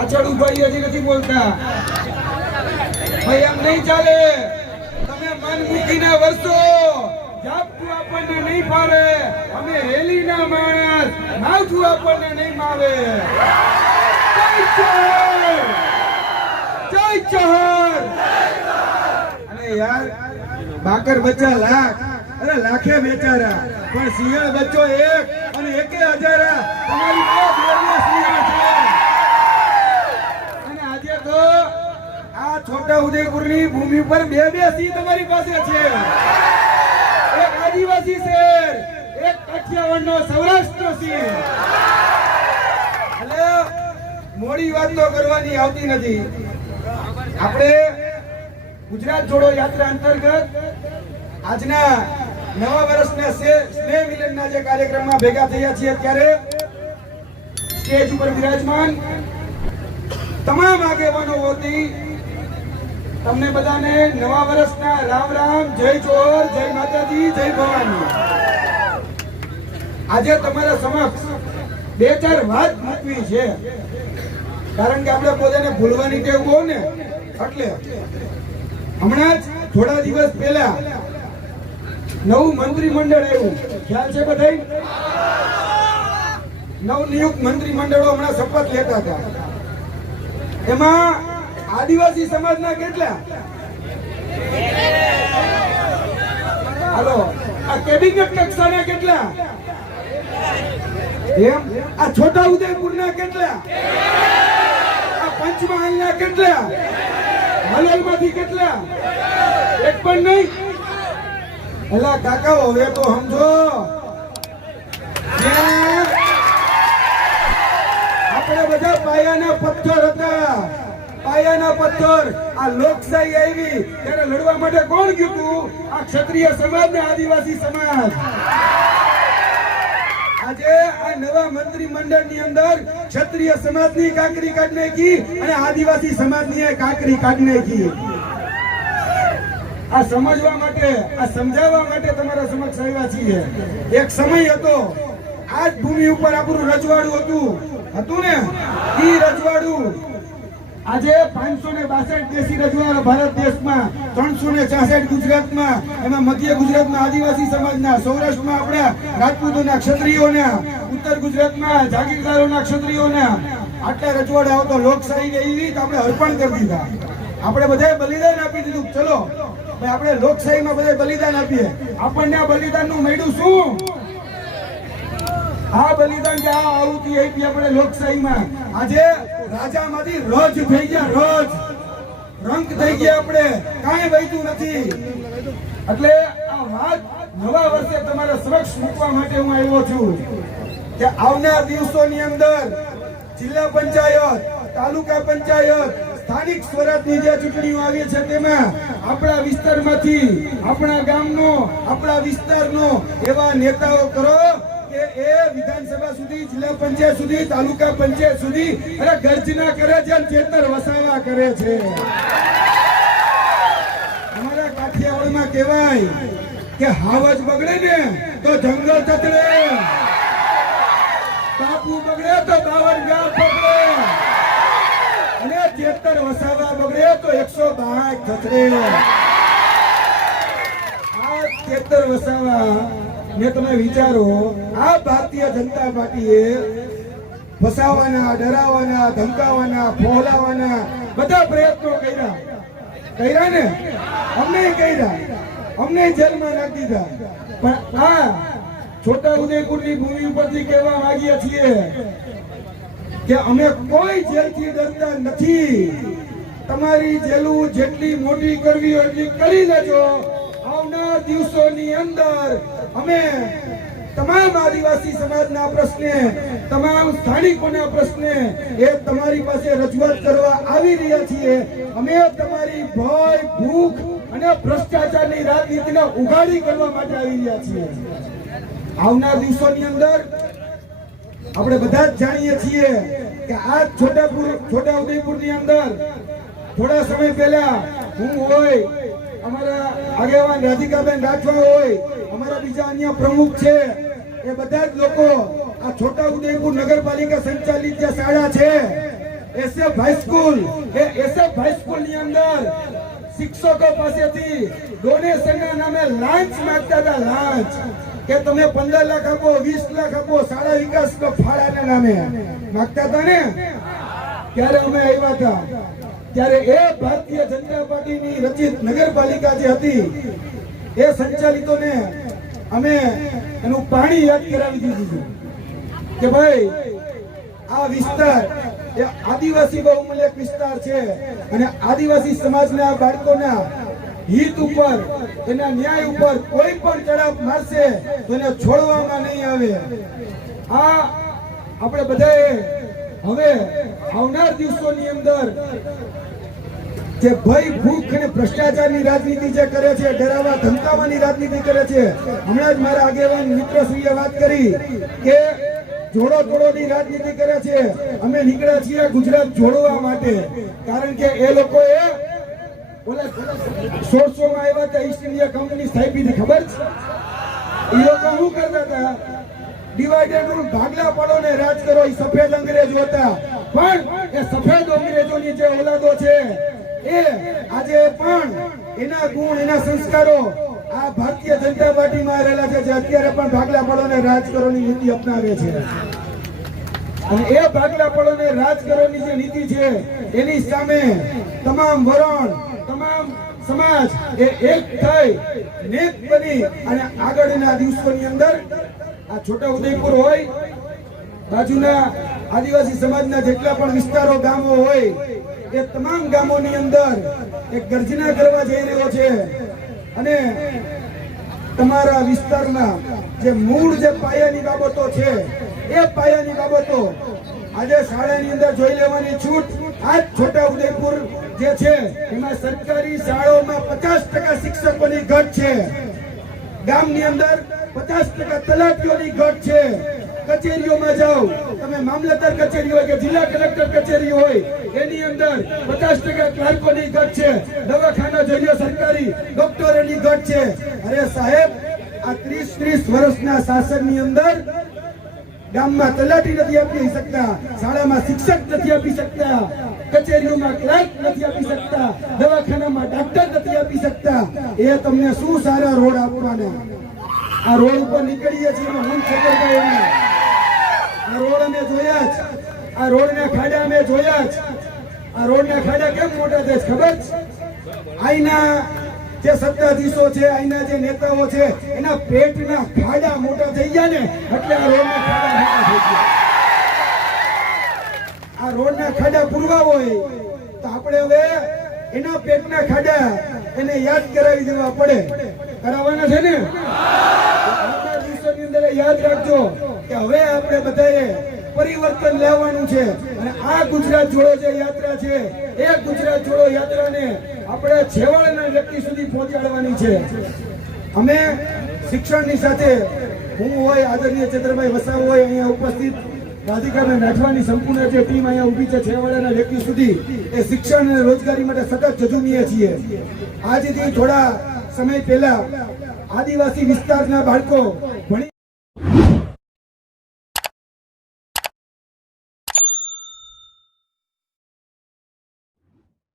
પાછળ ઊભા હજી નથી બોલતા. ભાઈ એમ નહીં ચાલે. તમે મન મૂકીને વરસો. જાપતું અમે રેલીના માણસ. માવઠું આપણને નહીં લાખ. અરે, લાખે બેચારા પણ સિંહણ બચ્ચો એક અને એકે હજારા. તમારી બહુ ગૌરવ સિંહણ છે અને આજે તો આ ઉદયપુર ઉદયપુરની ભૂમિ પર બે બે સિંહ તમારી પાસે છે. એક આદિવાસી શેર એક કાઠિયાવાડનો સૌરાષ્ટ્ર સિંહ એટલે મોડી વાત તો કરવાની આવતી નથી. આપણે ગુજરાત જોડો યાત્રા અંતર્ગત આજના નવા વર્ષના સ્નેહ મિલનના જે કાર્યક્રમમાં ભેગા થયા છીએ ત્યારે સ્ટેજ ઉપર વિરાજમાન તમામ આગેવાનો વતી તમને બધાને નવા વર્ષના રામ રામ, જય ચોર, જય માતાજી, જય ભવાની. આજે તમારા સમક્ષ બે ચાર વાત મૂકવી છે. કારણ કે આપણે પોતાને ભૂલવાની ટેવ બહુ ને. એટલે હમણાં જ થોડા દિવસ પહેલા નવું મંત્રીમંડળ આવ્યું. ખ્યાલ છે બધા નવ નિયુક્ત મંત્રીમંડળો હમણાં શપથ લેતા હતા. એમાં આદિવાસી સમાજના કેટલા? હાલો, આ કેબિનેટ કક્ષાના કેટલા? એમ? આ છોટા ઉદયપુરના કેટલા? આ પંચમહાલના કેટલા? હલોલમાંથી કેટલા? એક પણ નહીં? એલા કાકા હવે તો સમજો. આપણે બધા પાયાના પથ્થર હતા. પાયાના પથ્થર. આ લોકશાહી આવી. ત્યારે લડવા માટે કોણ ગયું આ ક્ષત્રિય સમાજ ને આદિવાસી સમાજ. આજે આ નવા મંત્રી મંડળની અંદર ક્ષત્રિય સમાજની કાકરી કાઢી નાખી અને આદિવાસી સમાજની કાકરી કાઢી નાખી. આ સમજવા માટે, આ સમજાવવા માટે તમારા સમક્ષ આવ્યા છીએ. એક સમય હતો. આ ભૂમિ ઉપર આપણું રજવાડું હતું. હતું ને? ઈ રજવાડું. આજે પાંચસો ને બાસઠ દેશી રજવાડા ભારત દેશમાં ત્રણસો ને ચાસઠ ગુજરાતમાં, એમાં મધ્ય ગુજરાતમાં આદિવાસી સમાજના, સૌરાષ્ટ્રમાં આપણા રાજપૂતોના ક્ષત્રિયોના, ઉત્તર ગુજરાતમાં જાગીરદારોના ક્ષત્રિયોના. આટલા રજવાડાઓ તો લોકશાહી એવી આપણે અર્પણ કરી દીધા. આપણે બધાએ બલિદાન આપી દીધું. ચલો આપણે લોકશાહીમાં બધાએ બલિદાન આપીએ. આપણને આ બલિદાનનું મળ્યું શું? આ બલિદાન કે આ આહુતિ આપી આપણે લોકશાહીમાં. આજે રાજામાંથી રજ થઈ ગયા, રજ. રંક થઈ ગયા આપણે. કાંઈ વહીતું નથી. એટલે આ વાત નવા વર્ષે તમારા સમક્ષ મૂકવા માટે હું આવ્યો છું કે આવનાર દિવસોની અંદર જિલ્લા પંચાયત, તાલુકા પંચાયત, સ્થાનિક સ્વરાજની જે ચૂંટણીઓ આવી છે તેમાં આપણા વિસ્તારમાંથી, આપણા ગામનો, આપણા વિસ્તારનો એવા નેતાઓ કરો કે એ વિધાનસભા સુધી, જિલ્લા પંચાયત સુધી, તાલુકા પંચાયત સુધી અરે ગર્જના કરે છે અને ચેતર વસાવા કરે છે. અમારા કાઠિયાવાડમાં કહેવાય કે હાવજ બગડે ને તો જંગલ તતડે બાપુ બગડે તો બાવન ગામ પકડે. અને ચેતર વસાવા બગડે તો એકસો બાર થશે આ ચેતર વસાવા ને તમે વિચારો, આ ભારતીય જનતા પાર્ટીએ ફસાવાના ડરાવવાના ધમકાવાના ફોલાવાના બધા પ્રયત્નો કર્યા. કર્યા ને? અમને કર્યા. અમને જેલમાં નાખી દીધા. પણ આ છોટા ઉદયપુરની ભૂમિ ઉપરથી કહેવા માંગીએ છીએ કે અમે કોઈ જેલથી ડરતા નથી. તમારી જેલું જેટલી મોટી કરવી હોય એટલી કરી લેજો. આવનાર દિવસોની અંદર અમે તમામ આદિવાસી સમાજના પ્રશ્ને, તમામ સ્થાનિકોના પ્રશ્ને એ તમારી પાસે રજૂઆત કરવા આવી રહ્યા છીએ. અમે તમારી ભય, ભૂખ અને ભ્રષ્ટાચારની રાજનીતિને ઉઘાડી કરવા માટે આવી રહ્યા છીએ. આવનાર દિવસોની અંદર આપણે બધા જ જાણીએ છીએ કે આ છોટાપુર છોટા ઉદયપુરની અંદર થોડા સમય પહેલા હું હોય અમારા આગેવાન રાધિકાબેન રાઠવા હોય, અમારા બીજા અન્ય પ્રમુખ છે, એ બધા જ લોકો આ છોટા ઉદયપુર નગરપાલિકા સંચાલિત જે શાળા છે, એસએફ હાઈસ્કૂલ એ એસએફ હાઈસ્કૂલની અંદર શિક્ષકો પાસેથી ડોનેશનના નામે લાંચ માંગતા હતા લાંચ કે તમે પંદર લાખ આપો, વીસ લાખ આપો, શાળા વિકાસ ફાળાના નામે માંગતા હતા ને? ત્યારે અમે આવ્યા હતા. ત્યારે એ ભારતીય જનતા પાર્ટીની રચિત નગરપાલિકા જે હતી, એ સંચાલિતોને અમે એનું પાણી યાદ કરાવી દીધું કે ભાઈ, આ વિસ્તાર એ આદિવાસી બહુમૂલ્યક વિસ્તાર છે અને આદિવાસી સમાજના બાળકોના હિત ઉપર, એના ન્યાય ઉપર કોઈ પણ ચડાપ મારશે તો એને છોડવામાં નહીં આવે. આ આપણે બધાએ હવે આવનાર દિવસોની અંદર જે ભય, ભૂખ અને ભ્રષ્ટાચારની રાજનીતિ જે કરે છે ડરાવા ધમકાવાની રાજનીતિ કરે છે, હમણાં જ મારા આગેવાન મિત્રશ્રીએ વાત કરી કે જોડો તોડોની રાજનીતિ કરે છે. અમે નીકળ્યા છીએ ગુજરાત જોડવા માટે. કારણ કે એ લોકોએ ઓલા સોળસો માં આવ્યા હતા ઈસ્ટ ઇન્ડિયા કંપની સ્થાપી ખબર છે? એ લોકો શું કરતા હતા? રૂલ ભાગલા પડો ને રાજ કરો, એ સફેદ અંગ્રેજો હતા. પણ એ સફેદ અંગ્રેજોની જે ઓલાદો છે, એ આજે પણ એના ગુણ, એના સંસ્કારો આ ભારતીય જનતા પાર્ટીમાં રહેલા છે, જે અત્યારે પણ ભાગલા પડો ને રાજ કરોની નીતિ અપનાવે છે. અને એ ભાગલા પડો ને રાજ કરોની જે નીતિ છે, એની સામે તમામ વરણ, તમામ સમાજ એ એક થઈ નેક બની અને આગળના દિવસોની અંદર આ છોટા ઉદયપુર હોય, બાજુના આદિવાસી સમાજના જેટલા પણ વિસ્તારો, ગામો હોય, એ તમામ ગામોની અંદર એક ગર્જના કરવા જઈ રહ્યો છે. અને તમારા વિસ્તારના જે મૂળ જે પાયાની બાબતો છે, એ પાયાની બાબતો આજે શાળાની અંદર જોઈ લેવાની છૂટ. આજ છોટા ઉદયપુર જે છે, એમાં સરકારી શાળાઓમાં પચાસ ટકા શિક્ષકોની ઘટ છે. ગામની અંદર પચાસ ટકા તલાટીઓની ઘટ છે. કચેરીઓમાં જાઓ. તમે મામલતદાર કચેરી હોય કે જિલ્લા કલેક્ટર કચેરી હોય, એની અંદર પચાસ ટકા ક્લાર્કોની ઘટ છે. દવાખાના જોઈએ સરકારી, ડોક્ટરોની ઘટ છે. અરે સાહેબ, આ ત્રીસ ત્રીસ વર્ષના શાસનની અંદર ગામમાં તલાટી નથી આપી શકતા, શાળામાં શિક્ષક નથી આપી શકતા, કચેરીઓમાં ક્લાર્ક નથી આપી શકતા, દવાખાનામાં ડાક્ટર નથી આપી શકતા. એ તમને શું સારા રોડ આપવાના? આ રોડ ઉપર નીકળીએ છીએ હું ખબર કઈ. આ રોડ અમે જોયા જ. આ રોડના ખાડા અમે જોયા જ. આ રોડના ખાડા કેમ મોટા છે ખબર આઈના જે સત્તાધીશો છે, આઈના જે નેતાઓ છે, એના પેટના ખાડા મોટા થઈ ગયા ને, એટલે આ રોડના ખાડા મોટા થઈ ગયા. આ રોડના ખાડા પૂરવા હોય તો આપણે હવે એના પેટના ખાડા એને યાદ કરાવી દેવા પડે. કરાવવાના છે ને? યાદ રાખજો કે હવે આપણે બધાએ પરિવર્તન લેવાનું છે. અને આ ગુજરાત જોડો જે યાત્રા છે, એ ગુજરાત જોડો યાત્રાને આપણે છેવાડાના વ્યક્તિ સુધી પહોંચાડવાની છે. અમે શિક્ષણની સાથે હું હોય, આદરણીય ચંદ્રભાઈ વસાવ હોય, અહીંયા ઉપસ્થિત રાધિકાને નાઠવાની સંપૂર્ણ જે ટીમ અહીંયા ઊભી છે છેવાડાના વ્યક્તિ સુધી, એ શિક્ષણ અને રોજગારી માટે સતત જજુમીએ છીએ. આજથી થોડા સમય પહેલા આદિવાસી વિસ્તારના બાળકો